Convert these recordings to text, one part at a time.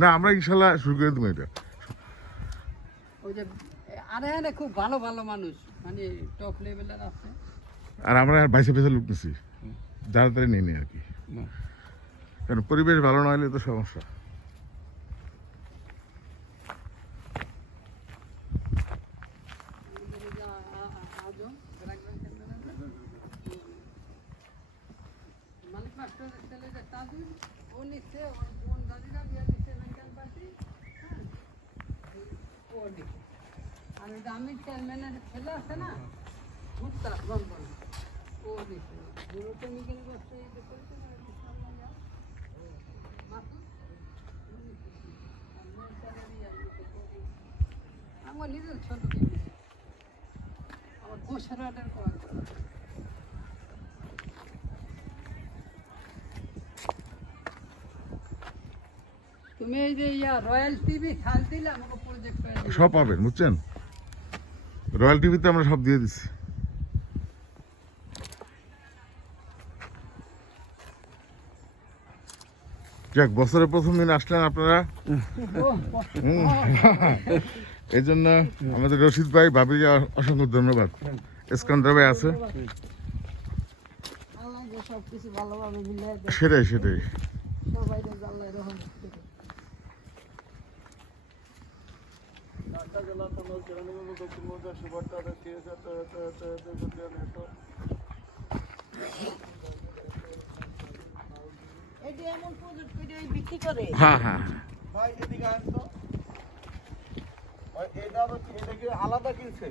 না আমরা ইনশাল্লাহ শুরু করে দেবো এটা ওই যে আরে আরে খুব ভালো ভালো মানুষ মানে টপ লেভেলের আছে আর আমরা আর বাইসে লুক নিছি তাড়াতাড়ি নিয়ে নিই আর কি কারণ পরিবেশ ভালো না হলে তো সমস্যা মালিক মাস্টারের ছেলে যে তাজুল ও নিচ্ছে ওর বোন দাদিরা বিয়ে দিচ্ছে আমেরিকান পার্টি ও নিচ্ছে আর ওই যে আমির চেয়ারম্যানের ছেলে আছে না মুক্তা লন্ডন ও নিচ্ছে পুরো কেমিক্যাল বসছে এই যে করেছে না, ওই যে সামনে যা। মাসুদ, ও নিচ্ছে। আর মেয়ের ছেলেরই আর নিচ্ছে, কবি। আমার নিজের ছোট আমার গোসরাটের কয়েক তুমি এই যে ইয়া রয়্যাল টিভি খাল দিলে আমাকে প্রজেক্ট সব পাবেন বুঝছেন? রয়্যাল টিভিতে আমরা সব দিয়ে দিচ্ছি। যাক বছরের প্রথম দিন আসলেন আপনারা। এই জন্য আমাদের রশিদ ভাই ভাবিকে অসংখ্য ধন্যবাদ। স্কান্দার ভাই আছে। সেটাই সেটাই। বিক্রি করে হ্যাঁ হ্যাঁ হ্যাঁ। ভাই, এদিকে আস তো। এটা আবার কি- এটা কি আলাদা কিনছে?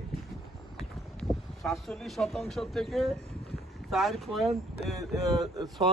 সাতচল্লিশ শতাংশ থেকে চার পয়েন্ট ছয়